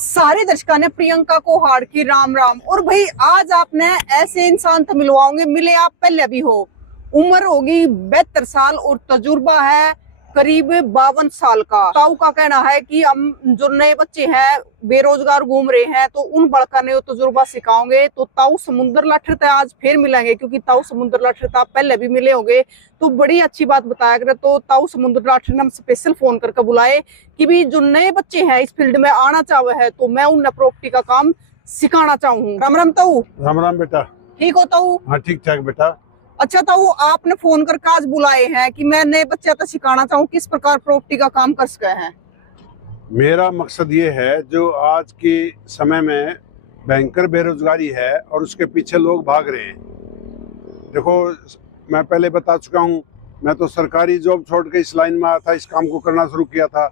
सारे दर्शकों ने प्रियंका को हार की राम राम। और भाई आज आपने ऐसे इंसान तो मिलवाओगे, मिले आप पहले भी हो। उम्र होगी 72 साल और तजुर्बा है करीब 52 साल का। ताऊ का कहना है कि हम जो नए बच्चे हैं बेरोजगार घूम रहे हैं तो उन बड़का ने तजुर्बा सिखाओगे। तो ताऊ समुद्र लाठर आज फिर मिलेंगे, क्योंकि ताऊ समुद्र लाठर आप पहले भी मिले होंगे। तो बड़ी अच्छी बात बताया करे। तो ताऊ समुद्र लाठर ने हम स्पेशल फोन करके बुलाए कि भी जो नए बच्चे हैं इस फील्ड में आना चाहे है तो मैं उन्हें प्रॉपर्टी का काम सिखाना चाहूँ। राम राम ताऊ। राम राम बेटा। ठीक हो ताऊ? हाँ ठीक ठाक बेटा। अच्छा ताऊ, आपने फोन करके आज बुलाए हैं कि मैं नए बच्चे तो सिखाना चाहूँ, किस प्रकार प्रॉपर्टी का काम कर सके हैं। मेरा मकसद ये है, जो आज के समय में भयंकर बेरोजगारी है और उसके पीछे लोग भाग रहे हैं। देखो, मैं पहले बता चुका हूँ, मैं तो सरकारी जॉब छोड़ के इस लाइन में आया था, इस काम को करना शुरू किया था।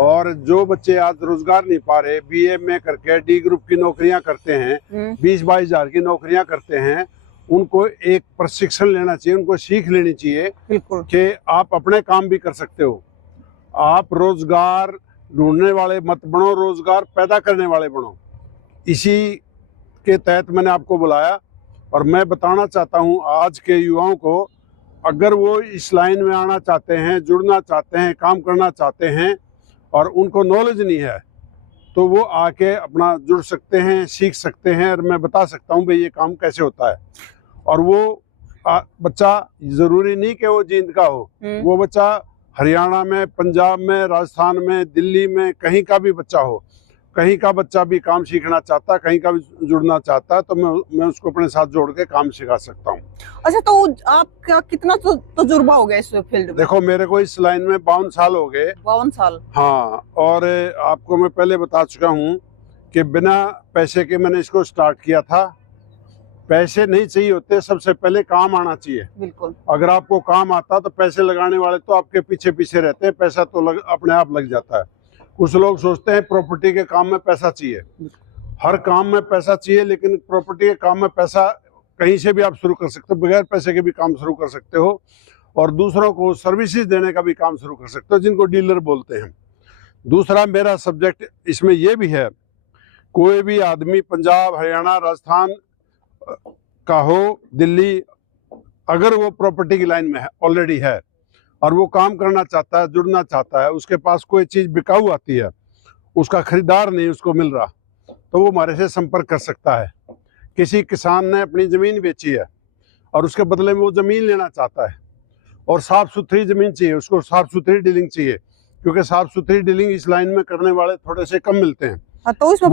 और जो बच्चे आज रोजगार नहीं पा रहे, बीए में करके डी ग्रुप की नौकरियां करते हैं, 20-22 हजार की नौकरियां करते हैं, उनको एक प्रशिक्षण लेना चाहिए, उनको सीख लेनी चाहिए कि आप अपने काम भी कर सकते हो। आप रोजगार ढूंढने वाले मत बनो, रोजगार पैदा करने वाले बनो। इसी के तहत मैंने आपको बुलाया और मैं बताना चाहता हूं आज के युवाओं को, अगर वो इस लाइन में आना चाहते हैं, जुड़ना चाहते हैं, काम करना चाहते हैं और उनको नॉलेज नहीं है, तो वो आके अपना जुड़ सकते हैं, सीख सकते हैं। और मैं बता सकता हूँ भाई ये काम कैसे होता है। और वो बच्चा जरूरी नहीं कि वो जींद का हो, वो बच्चा हरियाणा में, पंजाब में, राजस्थान में, दिल्ली में, कहीं का भी बच्चा हो, कहीं का बच्चा भी काम सीखना चाहता, कहीं का भी जुड़ना चाहता है, तो मैं उसको अपने साथ जोड़ के काम सिखा सकता हूँ। अच्छा, तो आपका कितना तजुर्बा हो गया इस फील्ड में? देखो, मेरे को इस लाइन में 52 साल हो गए। 52 साल? हाँ। और आपको मैं पहले बता चुका हूँ कि बिना पैसे के मैंने इसको स्टार्ट किया था। पैसे नहीं चाहिए होते, सबसे पहले काम आना चाहिए। बिल्कुल। अगर आपको काम आता तो पैसे लगाने वाले तो आपके पीछे पीछे रहते हैं, पैसा तो अपने आप लग जाता है। कुछ लोग सोचते हैं प्रॉपर्टी के काम में पैसा चाहिए। हर काम में पैसा चाहिए, लेकिन प्रॉपर्टी के काम में पैसा कहीं से भी आप शुरू कर सकते हो, बगैर पैसे के भी काम शुरू कर सकते हो और दूसरों को सर्विसेज देने का भी काम शुरू कर सकते हो, जिनको डीलर बोलते हैं। दूसरा मेरा सब्जेक्ट इसमें यह भी है, कोई भी आदमी पंजाब, हरियाणा, राजस्थान का हो, दिल्ली, अगर वो प्रॉपर्टी की लाइन में है, ऑलरेडी है, और वो काम करना चाहता है, जुड़ना चाहता है, उसके पास कोई चीज बिकाऊ आती है, उसका खरीदार नहीं उसको मिल रहा, तो वो हमारे से संपर्क कर सकता है। किसी किसान ने अपनी जमीन बेची है और उसके बदले में वो जमीन लेना चाहता है और साफ सुथरी जमीन चाहिए, उसको साफ सुथरी डीलिंग चाहिए, क्योंकि साफ सुथरी डीलिंग इस लाइन में करने वाले थोड़े से कम मिलते हैं। तो इसमें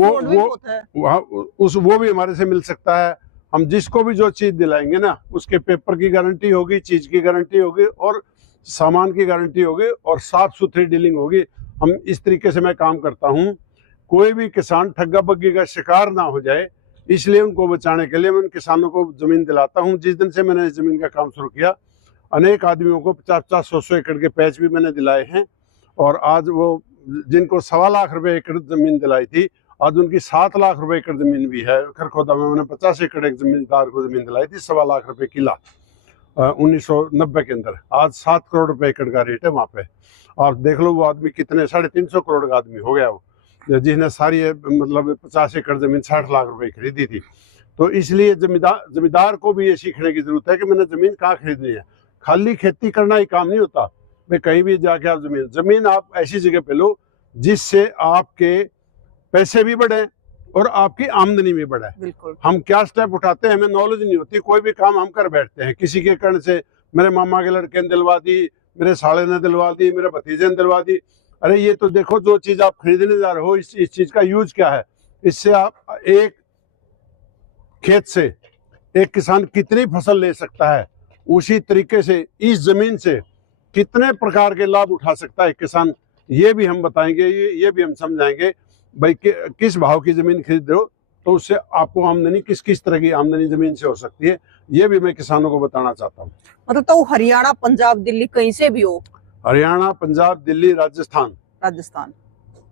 वो भी हमारे से मिल सकता है। हम जिसको भी जो चीज दिलाएंगे ना, उसके पेपर की गारंटी होगी, चीज की गारंटी होगी और सामान की गारंटी होगी और साफ सुथरी डीलिंग होगी। हम इस तरीके से मैं काम करता हूँ, कोई भी किसान ठग्गा बग्गी का शिकार ना हो जाए, इसलिए उनको बचाने के लिए मैं उन किसानों को जमीन दिलाता हूँ। जिस दिन से मैंने इस जमीन का काम शुरू किया, अनेक आदमियों को 50-100 एकड़ के पैच भी मैंने दिलाए हैं। और आज वो जिनको 1.25 लाख रुपए एकड़ जमीन दिलाई थी, आज उनकी 7 लाख रुपए एकड़ जमीन भी है। खरखोदा में मैंने 50 एकड़ एक जमींदार को जमीन दिलाई थी, 1.25 लाख रुपए किला 1990 के अंदर। आज 7 करोड़ रुपए एकड़ का रेट है वहाँ पे। और देख लो वो आदमी कितने, 350 करोड़ का आदमी हो गया वो, जिसने सारी मतलब 50 एकड़ जमीन 60 लाख रुपए खरीदी थी। तो इसलिए जमींदार को भी ये सीखने की जरूरत है कि मैंने जमीन कहाँ खरीदनी है। खाली खेती करना ही काम नहीं होता, मैं कहीं भी जाके आप जमीन आप ऐसी जगह पे लो जिससे आपके पैसे भी बढ़े और आपकी आमदनी भी बढ़े। बिल्कुल। हम क्या स्टेप उठाते हैं, हमें नॉलेज नहीं होती, कोई भी काम हम कर बैठते हैं किसी के कारण से। मेरे मामा के लड़के ने दिलवा दी, मेरे साले ने दिलवा दी, मेरे भतीजे ने दिलवा दी। अरे ये तो देखो, जो चीज आप खरीदने जा रहे हो, इस चीज का यूज क्या है, इससे आप एक खेत से एक किसान कितनी फसल ले सकता है, उसी तरीके से इस जमीन से कितने प्रकार के लाभ उठा सकता है किसान, ये भी हम बताएंगे, ये भी हम समझाएंगे। भाई किस भाव की जमीन खरीद रहे हो तो उससे आपको आमदनी किस तरह की आमदनी जमीन से हो सकती है, ये भी मैं किसानों को बताना चाहता हूँ। मतलब तो हरियाणा, पंजाब, दिल्ली कहीं से भी हो? हरियाणा, पंजाब, दिल्ली, राजस्थान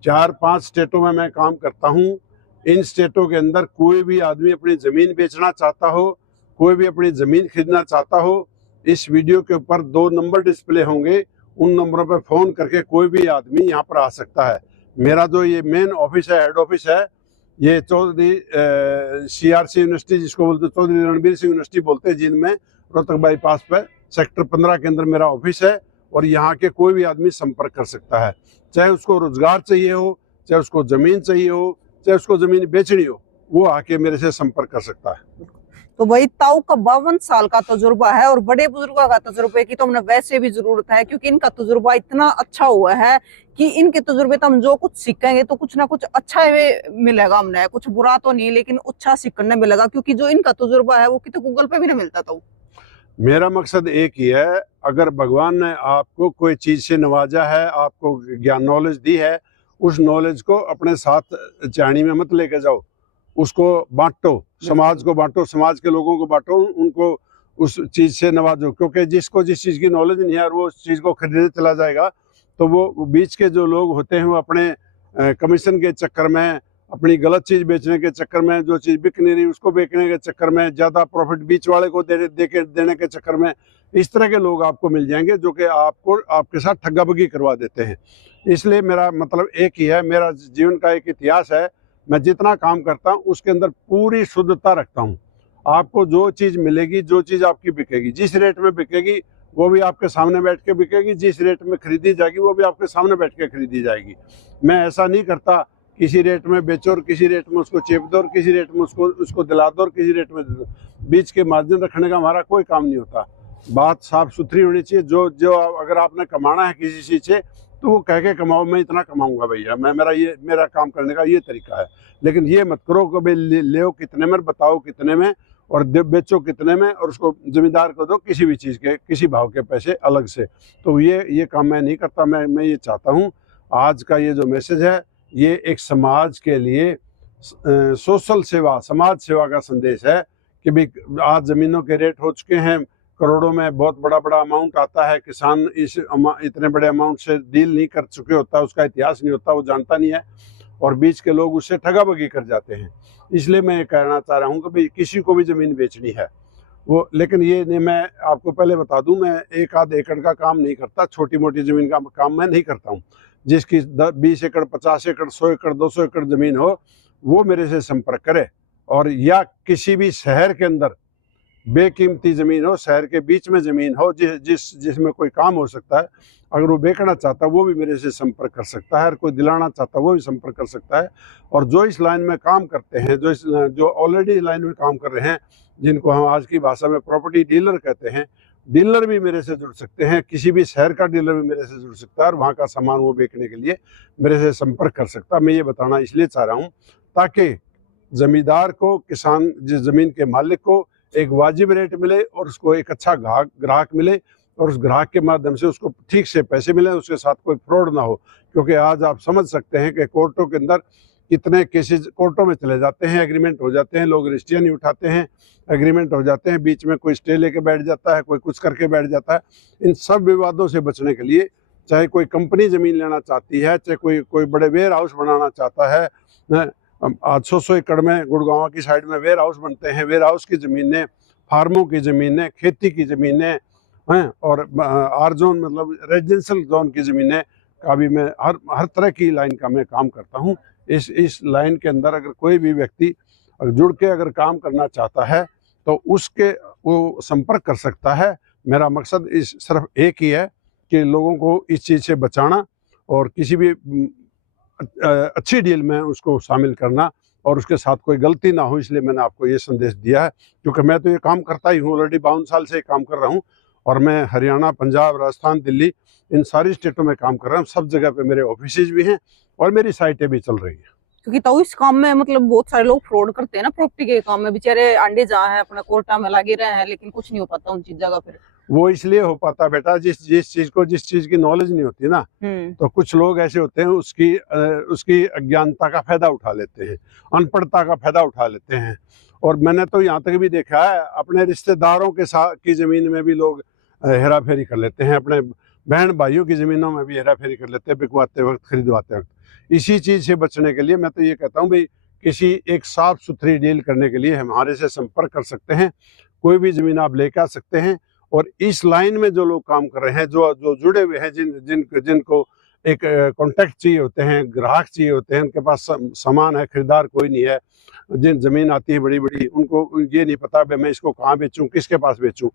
4-5 स्टेटों में मैं काम करता हूँ। इन स्टेटों के अंदर कोई भी आदमी अपनी जमीन बेचना चाहता हो, कोई भी अपनी जमीन खरीदना चाहता हो, इस वीडियो के ऊपर 2 नंबर डिस्प्ले होंगे, उन नंबरों पर फोन करके कोई भी आदमी यहाँ पर आ सकता है। मेरा जो ये मेन ऑफिस है, हेड ऑफिस है, ये चौधरी CRC यूनिवर्सिटी जिसको बोलते हैं, चौधरी रणबीर सिंह यूनिवर्सिटी बोलते हैं, जिनमें रोहतक बाईपास पर सेक्टर 15 के अंदर मेरा ऑफिस है। और यहाँ के कोई भी आदमी संपर्क कर सकता है, चाहे उसको रोजगार चाहिए हो, चाहे उसको जमीन चाहिए हो, चाहे उसको जमीन बेचनी हो, वो आके मेरे से संपर्क कर सकता है। तो भाई ताऊ का 52 साल का तजुर्बा है और बड़े बुजुर्गों का तजुर्बे की तो हमने वैसे भी जरूरत है, क्योंकि इनका तजुर्बा इतना अच्छा हुआ है कि इनके तजुर्बे तो हम जो कुछ सीखेंगे तो कुछ ना कुछ अच्छा मिलेगा, हमने कुछ बुरा तो नहीं लेकिन अच्छा सीखने मिलेगा, क्योंकि जो इनका तजुर्बा है वो कितने गूगल पे भी नहीं मिलता। तो मेरा मकसद एक ही है, अगर भगवान ने आपको कोई चीज से नवाजा है, आपको ज्ञान नॉलेज दी है, उस नॉलेज को अपने साथ चाणी में मत लेके जाओ, उसको बांटो, समाज को बांटो, समाज के लोगों को बांटो, उनको उस चीज से नवाजो। क्योंकि जिसको जिस चीज की नॉलेज नहीं है और वो उस चीज को खरीदे चला जाएगा, तो वो बीच के जो लोग होते हैं वो अपने कमीशन के चक्कर में, अपनी गलत चीज बेचने के चक्कर में, जो चीज बिक नहीं रही उसको बेचने के चक्कर में, ज्यादा प्रॉफिट बीच वाले को देने के चक्कर में, इस तरह के लोग आपको मिल जाएंगे जो कि आपको आपके साथ ठग्गाबगी करवा देते हैं। इसलिए मेरा मतलब एक ही है, मेरा जीवन का एक इतिहास है, मैं जितना काम करता हूँ उसके अंदर पूरी शुद्धता रखता हूँ। आपको जो चीज मिलेगी, जो चीज आपकी बिकेगी, जिस रेट में बिकेगी वो भी आपके सामने बैठ के बिकेगी, जिस रेट में खरीदी जाएगी वो भी आपके सामने बैठ के खरीदी जाएगी। मैं ऐसा नहीं करता किसी रेट में बेचो और किसी रेट में उसको चेप दो और किसी रेट में उसको दिला दो और किसी रेट में दे दो। बीच के मार्जिन रखने का हमारा कोई काम नहीं होता। बात साफ सुथरी होनी चाहिए। जो अगर आपने कमाना है किसी चीज से तो वो कह के कमाओ, मैं इतना कमाऊंगा भैया, मेरा काम करने का ये तरीका है। लेकिन ये मत करो कि भाई ले कितने में, बताओ कितने में और बेचो कितने में और उसको जमींदार को दो किसी भी चीज़ के किसी भाव के पैसे अलग से। तो ये काम मैं नहीं करता। मैं ये चाहता हूँ आज का ये जो मैसेज है ये एक समाज के लिए सोशल सेवा, समाज सेवा का संदेश है कि भाई आज ज़मीनों के रेट हो चुके हैं करोड़ों में, बहुत बड़ा बड़ा अमाउंट आता है। किसान इतने बड़े अमाउंट से डील नहीं कर चुके होता, उसका इतिहास नहीं होता, वो जानता नहीं है और बीच के लोग उससे ठगाबगी कर जाते हैं। इसलिए मैं ये कहना चाह रहा हूँ कि भाई किसी को भी ज़मीन बेचनी है वो, लेकिन ये नहीं, मैं आपको पहले बता दूं, मैं 1-आध एकड़ का काम नहीं करता, छोटी मोटी ज़मीन का काम मैं नहीं करता हूँ। जिसकी 20 एकड़, 50 एकड़, 100 एकड़, 200 एकड़ ज़मीन हो वो मेरे से संपर्क करे। और या किसी भी शहर के अंदर बेकीमती ज़मीन हो, शहर के बीच में ज़मीन हो जिसमें कोई काम हो सकता है, अगर वो बेचना चाहता है वो भी मेरे से संपर्क कर सकता है, और कोई दिलाना चाहता है वो भी संपर्क कर सकता है। और जो इस लाइन में काम करते हैं, जो ऑलरेडी लाइन में काम कर रहे हैं, जिनको हम आज की भाषा में प्रॉपर्टी डीलर कहते हैं, डीलर भी मेरे से जुड़ सकते हैं। किसी भी शहर का डीलर भी मेरे से जुड़ सकता है और वहाँ का सामान वो बेचने के लिए मेरे से संपर्क कर सकता है। मैं ये बताना इसलिए चाह रहा हूँ ताकि जमींदार को, किसान, जिस ज़मीन के मालिक को एक वाजिब रेट मिले और उसको एक अच्छा ग्राहक मिले और उस ग्राहक के माध्यम से उसको ठीक से पैसे मिले, उसके साथ कोई फ्रॉड ना हो। क्योंकि आज आप समझ सकते हैं कि कोर्टों के अंदर कितने केसेस कोर्टों में चले जाते हैं, एग्रीमेंट हो जाते हैं, लोग रजिस्ट्रियाँ नहीं उठाते हैं, एग्रीमेंट हो जाते हैं, बीच में कोई स्टे लेके बैठ जाता है, कोई कुछ करके बैठ जाता है। इन सब विवादों से बचने के लिए, चाहे कोई कंपनी ज़मीन लेना चाहती है, चाहे कोई बड़े वेयर हाउस बनाना चाहता है, आज 100 एकड़ में गुड़गांव की साइड में वेयर हाउस बनते हैं। वेयर हाउस की ज़मीनें, फार्मों की ज़मीनें, खेती की ज़मीनें हैं और आर जोन मतलब रेजिडेंशियल जोन की ज़मीनें का भी मैं हर तरह की लाइन का मैं काम करता हूँ। इस लाइन के अंदर अगर कोई भी व्यक्ति जुड़ के अगर काम करना चाहता है तो वो संपर्क कर सकता है। मेरा मकसद सिर्फ एक ही है कि लोगों को इस चीज़ से बचाना और किसी भी अच्छी डील में उसको शामिल करना और उसके साथ कोई गलती ना हो। इसलिए मैंने आपको ये संदेश दिया है, क्योंकि मैं तो ये काम करता ही हूँ, ऑलरेडी 52 साल से काम कर रहा हूँ और मैं हरियाणा, पंजाब, राजस्थान, दिल्ली, इन सारी स्टेटों में काम कर रहा हूँ। सब जगह पे मेरे ऑफिसेज भी हैं और मेरी साइटें भी चल रही हैं। क्योंकि तो इस काम में मतलब बहुत सारे लोग फ्रॉड करते हैं ना, प्रॉपर्टी के काम में, बेचारे अंडे जहाँ है अपना कोर्टा में लगे रहे हैं लेकिन कुछ नहीं हो पाता उन चीजों का। फिर वो इसलिए हो पाता बेटा, जिस चीज की नॉलेज नहीं होती ना, तो कुछ लोग ऐसे होते हैं उसकी अज्ञानता का फायदा उठा लेते हैं, अनपढ़ता का फायदा उठा लेते हैं। और मैंने तो यहाँ तक भी देखा है अपने रिश्तेदारों के साथ की जमीन में भी लोग हेरा फेरी कर लेते हैं, अपने बहन भाइयों की जमीनों में भी हेरा फेरी कर लेते हैं, बिकवाते वक्त, खरीदवाते वक्त। इसी चीज से बचने के लिए मैं तो ये कहता हूँ भाई किसी एक साफ सुथरी डील करने के लिए हमारे से संपर्क कर सकते हैं। कोई भी जमीन आप लेकर आ सकते हैं। और इस लाइन में जो लोग काम कर रहे हैं, जो जुड़े हुए हैं, जिनको एक कॉन्टैक्ट चाहिए होते हैं, ग्राहक चाहिए होते हैं, उनके पास सामान है, खरीदार कोई नहीं है। जिन ज़मीन आती है बड़ी बड़ी, उनको ये नहीं पता भाई मैं इसको कहाँ बेचूं, किसके पास बेचूं।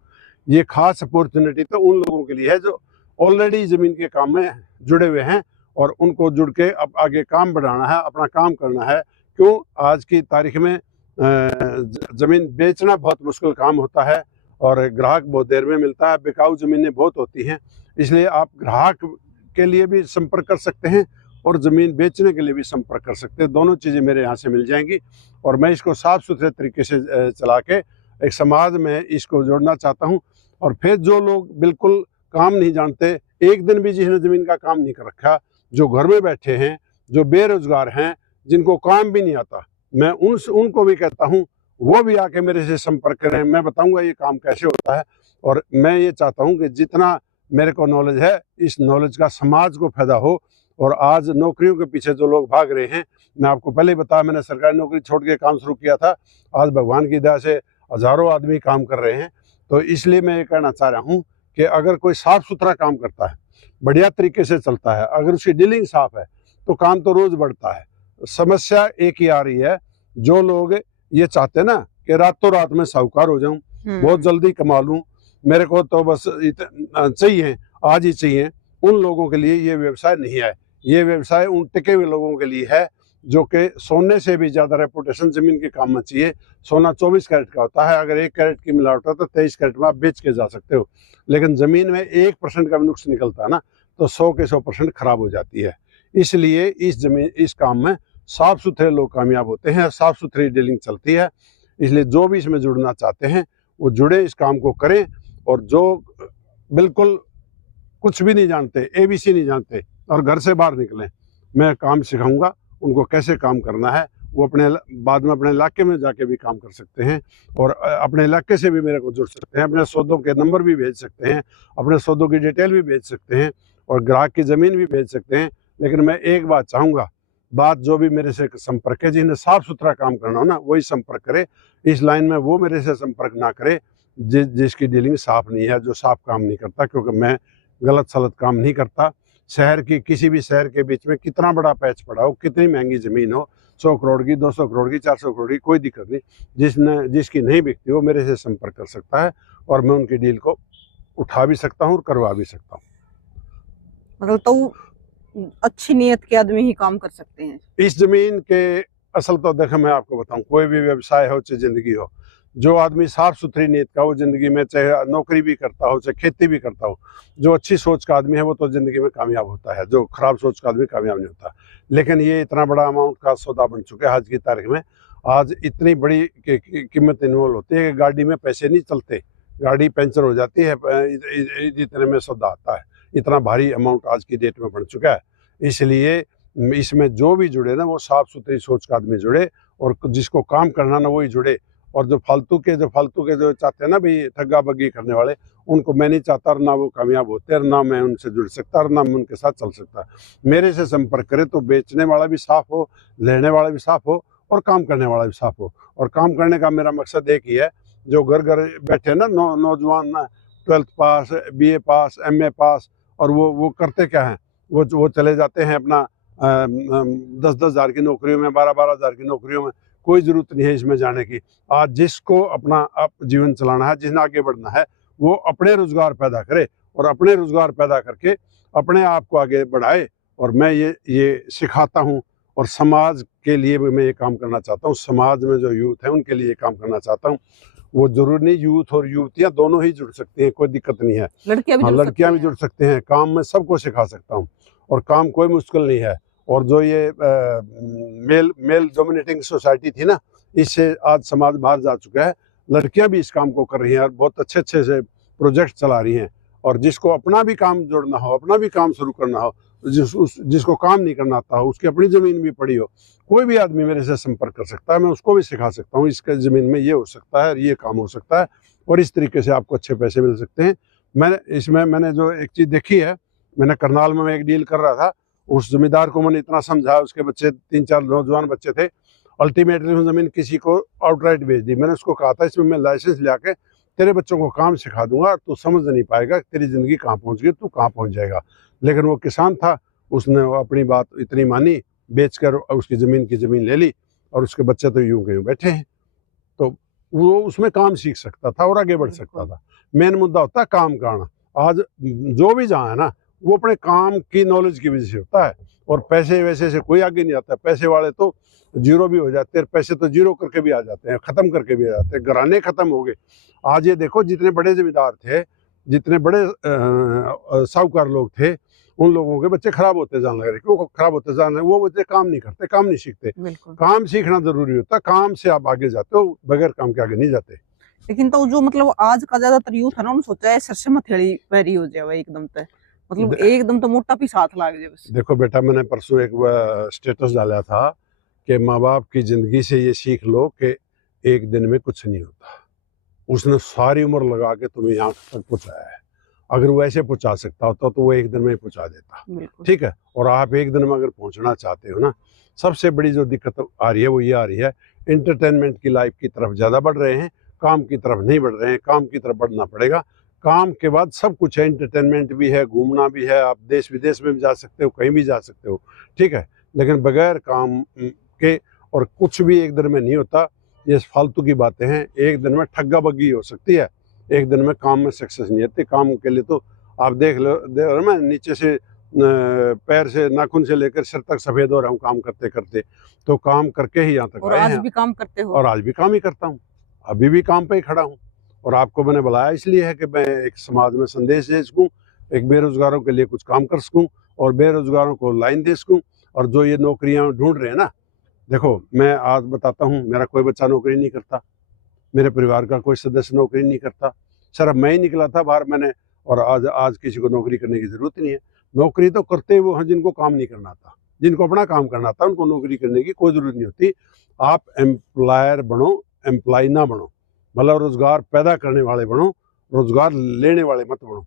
ये खास अपॉर्चुनिटी तो उन लोगों के लिए है जो ऑलरेडी ज़मीन के काम में जुड़े हुए हैं और उनको जुड़ के अब आगे काम बढ़ाना है, अपना काम करना है। क्यों, आज की तारीख में ज़मीन बेचना बहुत मुश्किल काम होता है और ग्राहक बहुत देर में मिलता है, बिकाऊ ज़मीनें बहुत होती हैं। इसलिए आप ग्राहक के लिए भी संपर्क कर सकते हैं और ज़मीन बेचने के लिए भी संपर्क कर सकते हैं। दोनों चीज़ें मेरे यहाँ से मिल जाएंगी और मैं इसको साफ़ सुथरे तरीके से चला के एक समाज में इसको जोड़ना चाहता हूँ। और फिर जो लोग बिल्कुल काम नहीं जानते, एक दिन भी जिसने ज़मीन का काम नहीं कर रखा, जो घर में बैठे हैं, जो बेरोजगार हैं, जिनको काम भी नहीं आता, मैं उनको भी कहता हूँ वो भी आके मेरे से संपर्क करें। मैं बताऊंगा ये काम कैसे होता है और मैं ये चाहता हूँ कि जितना मेरे को नॉलेज है, इस नॉलेज का समाज को फायदा हो। और आज नौकरियों के पीछे जो लोग भाग रहे हैं, मैं आपको पहले ही बताया, मैंने सरकारी नौकरी छोड़ के काम शुरू किया था। आज भगवान की दया से हज़ारों आदमी काम कर रहे हैं। तो इसलिए मैं ये कहना चाह रहा हूँ कि अगर कोई साफ़ सुथरा काम करता है, बढ़िया तरीके से चलता है, अगर उसकी डीलिंग साफ़ है, तो काम तो रोज़ बढ़ता है। समस्या एक ही आ रही है, जो लोग ये चाहते हैं ना कि रातों रात में साहूकार हो जाऊं, बहुत जल्दी कमा लूं, मेरे को तो बस चाहिए, आज ही चाहिए, उन लोगों के लिए ये व्यवसाय नहीं है। ये व्यवसाय उन टिके हुए लोगों के लिए है जो कि सोने से भी ज़्यादा रेपुटेशन ज़मीन के काम में चाहिए। सोना 24 कैरेट का होता है, अगर 1 कैरेट की मिलावट हो तो 23 कैरेट में आप बेच के जा सकते हो। लेकिन ज़मीन में 1% का भी नुक्स निकलता है ना, तो 100 के 100% खराब हो जाती है। इसलिए इस काम में साफ़ सुथरे लोग कामयाब होते हैं, साफ़ सुथरी डीलिंग चलती है। इसलिए जो भी इसमें जुड़ना चाहते हैं वो जुड़े, इस काम को करें। और जो बिल्कुल कुछ भी नहीं जानते, ABC नहीं जानते और घर से बाहर निकलें, मैं काम सिखाऊंगा उनको कैसे काम करना है। वो बाद में अपने इलाके में जाके भी काम कर सकते हैं और अपने इलाके से भी मेरे को जुड़ सकते हैं। अपने सौदों के नंबर भी भेज सकते हैं, अपने सौदों की डिटेल भी भेज सकते हैं और ग्राहक की ज़मीन भी भेज सकते हैं। लेकिन मैं एक बात चाहूँगा, बात जो भी मेरे से संपर्क है, जिन्हें साफ़ सुथरा काम करना हो ना, वही संपर्क करे। इस लाइन में वो मेरे से संपर्क ना करे जिसकी डीलिंग साफ़ नहीं है, जो साफ़ काम नहीं करता, क्योंकि मैं गलत सलत काम नहीं करता। शहर की किसी भी शहर के बीच में कितना बड़ा पैच पड़ा हो, कितनी महंगी ज़मीन हो, 100 करोड़ की, 200 करोड़ की, 400 करोड़ की, कोई दिक्कत नहीं। जिसकी नहीं बिकती, वो मेरे से संपर्क कर सकता है और मैं उनकी डील को उठा भी सकता हूँ और करवा भी सकता हूँ। मतलब तो अच्छी नीयत के आदमी ही काम कर सकते हैं इस ज़मीन के। असल तो देखो, मैं आपको बताऊं, कोई भी व्यवसाय हो चाहे ज़िंदगी हो, जो आदमी साफ़ सुथरी नीयत का हो ज़िंदगी में, चाहे नौकरी भी करता हो, चाहे खेती भी करता हो, जो अच्छी सोच का आदमी है वो तो ज़िंदगी में कामयाब होता है। जो ख़राब सोच का आदमी कामयाब नहीं होता। लेकिन ये इतना बड़ा अमाउंट का सौदा बन चुका है आज की तारीख में। आज इतनी बड़ी कीमत इन्वॉल्व होती है कि गाड़ी में पैसे नहीं चलते, गाड़ी पंचर हो जाती है, इतने में सौदा आता है। इतना भारी अमाउंट आज की डेट में बन चुका है। इसलिए इसमें जो भी जुड़े ना, वो साफ़ सुथरी सोच का आदमी जुड़े और जिसको काम करना ना वही जुड़े। और जो फालतू के जो चाहते हैं ना भाई ठग्गा बग्गी करने वाले, उनको मैं नहीं चाहता, और ना वो कामयाब होते और ना मैं उनसे जुड़ सकता और ना मैं उनके साथ चल सकता। मेरे से संपर्क करे तो बेचने वाला भी साफ़ हो, लेने वाला भी साफ़ हो और काम करने वाला भी साफ़ हो। और काम करने का मेरा मकसद एक ही है, जो घर घर बैठे ना नौजवान 12th पास, BA पास, MA पास, और वो करते क्या हैं, वो चले जाते हैं अपना 10-10 हज़ार की नौकरियों में, 12-12 हज़ार की नौकरियों में। कोई ज़रूरत नहीं है इसमें जाने की। आज जिसको अपना जीवन चलाना है, जिसने आगे बढ़ना है, वो अपने रोज़गार पैदा करे और अपने रोज़गार पैदा करके अपने आप को आगे बढ़ाए। और मैं ये सिखाता हूँ और समाज के लिए भी मैं ये काम करना चाहता हूँ। समाज में जो यूथ है उनके लिए काम करना चाहता हूँ। वो जरूरी नहीं, यूथ और युवतियाँ दोनों ही जुड़ सकती हैं, कोई दिक्कत नहीं है। लड़कियाँ भी जुड़ सकते हैं। काम में सबको सिखा सकता हूँ और काम कोई मुश्किल नहीं है। और जो ये मेल डोमिनेटिंग सोसाइटी थी ना, इससे आज समाज बाहर जा चुका है। लड़कियां भी इस काम को कर रही हैं और बहुत अच्छे से प्रोजेक्ट चला रही हैं। और जिसको अपना भी काम जोड़ना हो, अपना भी काम शुरू करना हो, जिसको काम नहीं करना आता हो, उसकी अपनी ज़मीन भी पड़ी हो, कोई भी आदमी मेरे से संपर्क कर सकता है। मैं उसको भी सिखा सकता हूँ, इसके ज़मीन में ये हो सकता है, ये काम हो सकता है और इस तरीके से आपको अच्छे पैसे मिल सकते हैं। मैंने जो एक चीज़ देखी है, मैंने करनाल में एक डील कर रहा था। उस जमींदार को मैंने इतना समझाया, उसके बच्चे 3-4 नौजवान बच्चे थे। अल्टीमेटली वो ज़मीन किसी को आउटराइट बेच दी। मैंने उसको कहा था, इसमें मैं लाइसेंस ले आके तेरे बच्चों को काम सिखा दूंगा, तू समझ नहीं पाएगा तेरी ज़िंदगी कहाँ पहुँच गई, तू कहाँ पहुँच जाएगा। लेकिन वो किसान था, उसने अपनी बात इतनी मानी, बेचकर उसकी ज़मीन की ज़मीन ले ली, और उसके बच्चे तो यूं के यूं बैठे हैं। तो वो उसमें काम सीख सकता था और आगे बढ़ सकता था। मेन मुद्दा होता है काम का आना। आज जो भी जहाँ है ना, वो अपने काम की नॉलेज की वजह से होता है, और पैसे वैसे से कोई आगे नहीं आता। पैसे वाले तो जीरो भी हो जाते हैं, पैसे तो जीरो करके भी आ जाते हैं, ख़त्म करके भी आ जाते हैं, घराने ख़त्म हो गए। आज ये देखो, जितने बड़े जमींदार थे, जितने बड़े साहूकार लोग थे, उन लोगों के बच्चे खराब होते जाने लग रहे। क्यों खराब होते जाने लगे? वो बच्चे काम नहीं करते, काम नहीं सीखते। काम सीखना जरूरी होता है, काम से आप आगे जाते हो, बगैर काम के आगे नहीं जाते। लेकिन तो जो मतलब आज का ज्यादातर यूथ है ना, उन्होंने सोचा है सरसे मथेड़ी पैरी हो जाए एकदम से, मतलब एकदम तो मोटा भी साथ लाग जाए बस। देखो बेटा, मैंने परसों एक स्टेटस डाला था कि माँ बाप की जिंदगी से ये सीख लो कि एक दिन में कुछ नहीं होता। उसने सारी उम्र लगा के तुम्हें यहाँ तक पहुँचाया है। अगर वो ऐसे पहुँचा सकता होता तो वो एक दिन में पहुँचा देता, ठीक है। और आप एक दिन में अगर पहुँचना चाहते हो ना, सबसे बड़ी जो दिक्कत आ रही है वो ये आ रही है, एंटरटेनमेंट की लाइफ की तरफ ज़्यादा बढ़ रहे हैं, काम की तरफ नहीं बढ़ रहे हैं। काम की तरफ बढ़ना पड़ेगा। काम के बाद सब कुछ है, एंटरटेनमेंट भी है, घूमना भी है, आप देश विदेश में भी जा सकते हो, कहीं भी जा सकते हो, ठीक है। लेकिन बगैर काम के और कुछ भी एक दिन में नहीं होता। ये फालतू की बातें हैं। एक दिन में ठग्गा बग्गी हो सकती है, एक दिन में काम में सक्सेस नहीं आती। काम के लिए तो आप देख लो मैं नीचे से पैर से नाखून से लेकर सिर तक सफेद हो रहा हूँ काम करते करते। तो काम करके ही यहाँ तक और आज भी काम करते हो? और आज भी काम ही करता हूँ, अभी भी काम पे ही खड़ा हूँ। और आपको मैंने बुलाया इसलिए है कि मैं एक समाज में संदेश दे सकूँ, एक बेरोजगारों के लिए कुछ काम कर सकूँ, और बेरोजगारों को लाइन दे सकूँ। और जो ये नौकरियाँ ढूंढ रहे हैं ना, देखो मैं आज बताता हूँ, मेरा कोई बच्चा नौकरी नहीं करता, मेरे परिवार का कोई सदस्य नौकरी नहीं करता, सिर्फ मैं ही निकला था बाहर मैंने। और आज किसी को नौकरी करने की जरूरत नहीं है। नौकरी तो करते वो हैं जिनको काम नहीं करना था, जिनको अपना काम करना था, उनको नौकरी करने की कोई जरूरत नहीं होती। आप एम्प्लॉयर बनो, एम्प्लॉय ना बनो, मतलब रोजगार पैदा करने वाले बनो, रोजगार लेने वाले मत बनो।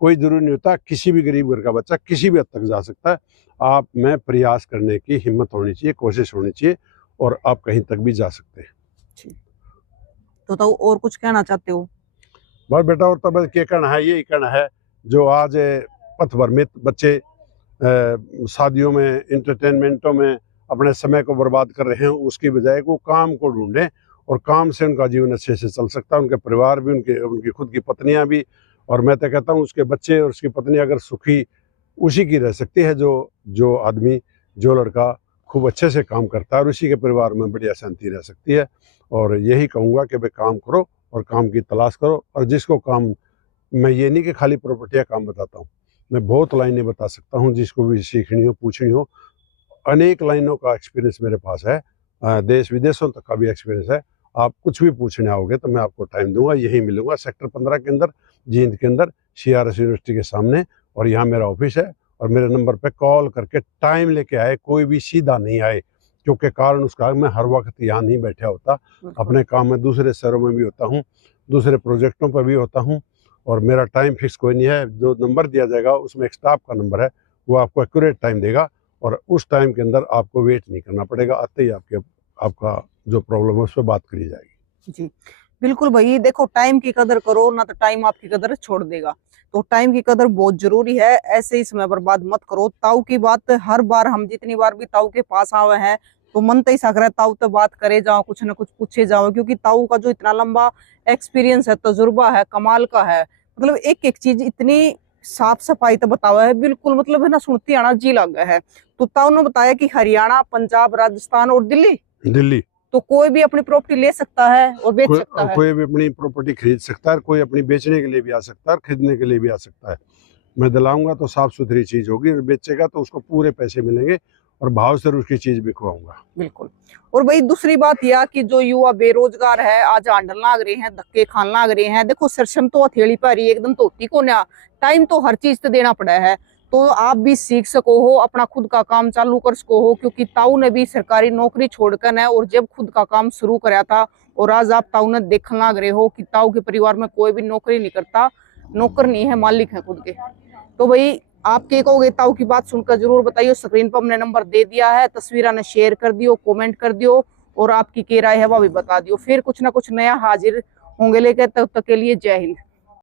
कोई जरूरी नहीं होता, किसी भी गरीब घर का बच्चा किसी भी हद तक जा सकता है। आप में प्रयास करने की हिम्मत होनी चाहिए, कोशिश होनी चाहिए, और आप कहीं तक भी जा सकते हैं। तो और कुछ कहना चाहते हो? बस बेटा, और तो बस क्या कहना है, यही कहना है, जो आज पथभ्रमित बच्चे शादियों में, इंटरटेनमेंटों में अपने समय को बर्बाद कर रहे हैं, उसकी बजाय वो काम को ढूंढें, और काम से उनका जीवन अच्छे से चल सकता है, उनके परिवार भी, उनकी खुद की पत्नियां भी। और मैं तो कहता हूँ उसके बच्चे और उसकी पत्नी अगर सुखी उसी की रह सकती है, जो आदमी, जो लड़का खूब अच्छे से काम करता है, और उसी के परिवार में बढ़िया शांति रह सकती है। और यही कहूँगा कि भाई काम करो और काम की तलाश करो। और जिसको काम, मैं ये नहीं कि खाली प्रॉपर्टी का काम बताता हूँ, मैं बहुत लाइनें बता सकता हूँ, जिसको भी सीखनी हो, पूछनी हो। अनेक लाइनों का एक्सपीरियंस मेरे पास है, देश विदेशों तक का भी एक्सपीरियंस है। आप कुछ भी पूछने आओगे तो मैं आपको टाइम दूंगा। यही मिलूंगा सेक्टर 15 के अंदर, जींद के अंदर, CRS यूनिवर्सिटी के सामने। और यहाँ मेरा ऑफिस है, और मेरे नंबर पे कॉल करके टाइम लेके आए, कोई भी सीधा नहीं आए, क्योंकि कारण उसका मैं हर वक्त यहाँ नहीं बैठा होता, अपने काम में दूसरे शहरों में भी होता हूँ, दूसरे प्रोजेक्टों पर भी होता हूँ। और मेरा टाइम फिक्स कोई नहीं है। जो नंबर दिया जाएगा उसमें एक स्टाफ का नंबर है, वो आपको एक्यूरेट टाइम देगा, और उस टाइम के अंदर आपको वेट नहीं करना पड़ेगा। आते ही आपका जो प्रॉब्लम है उस पर बात करी जाएगी। जी बिल्कुल भाई, देखो टाइम की कदर करो ना, तो टाइम आपकी कदर छोड़ देगा। तो टाइम की कदर बहुत जरूरी है, ऐसे ही समय बर्बाद मत करो। ताऊ की बात हर बार, हम जितनी बार भी ताऊ के पास आवे हैं तो मन तो ही सक रहा है ताऊ तो बात करे जाओ, कुछ ना कुछ पूछे जाओ, क्योंकि ताऊ का जो इतना लंबा एक्सपीरियंस है, तजुर्बा है, कमाल का है। मतलब एक एक चीज इतनी साफ सफाई तो बतावा है, बिल्कुल मतलब है ना, सुनती आना जी लगा है। तो ताऊ ने बताया कि हरियाणा, पंजाब, राजस्थान और दिल्ली तो कोई भी अपनी प्रॉपर्टी ले सकता है और बेच सकता है। कोई भी अपनी प्रॉपर्टी खरीद सकता है, कोई अपनी बेचने के लिए भी आ सकता है, खरीदने के लिए भी आ सकता है। मैं दिलाऊंगा तो साफ सुथरी चीज होगी, और बेचेगा तो उसको पूरे पैसे मिलेंगे, और भाव से उसकी चीज बिकवाऊंगा। बिल्कुल। और भाई दूसरी बात यह कि जो युवा बेरोजगार है, आज आंडल लाग रहे हैं, धक्के खान लाग रहे हैं। देखो सरसम तो हथेली पर ही एकदम तो होती को ना, टाइम तो हर चीज तो देना पड़ा है। तो आप भी सीख सको हो, अपना खुद का काम चालू कर सको हो, क्योंकि ताऊ ने भी सरकारी नौकरी छोड़कर है और जब खुद का काम शुरू कराया था, और आज आप ताऊ ने देखने लग रहे हो कि ताऊ के परिवार में कोई भी नौकरी नहीं करता, नौकर नहीं है, मालिक है खुद के। तो भाई आप क्या कहोगे? ताऊ की बात सुनकर जरूर बताइए। स्क्रीन पर हमने नंबर दे दिया है, तस्वीर ने शेयर कर दियो, कमेंट कर दियो, और आपकी क्या राय है वह भी बता दियो। फिर कुछ ना कुछ नया हाजिर होंगे लेकर, तब तक के लिए जय हिंद।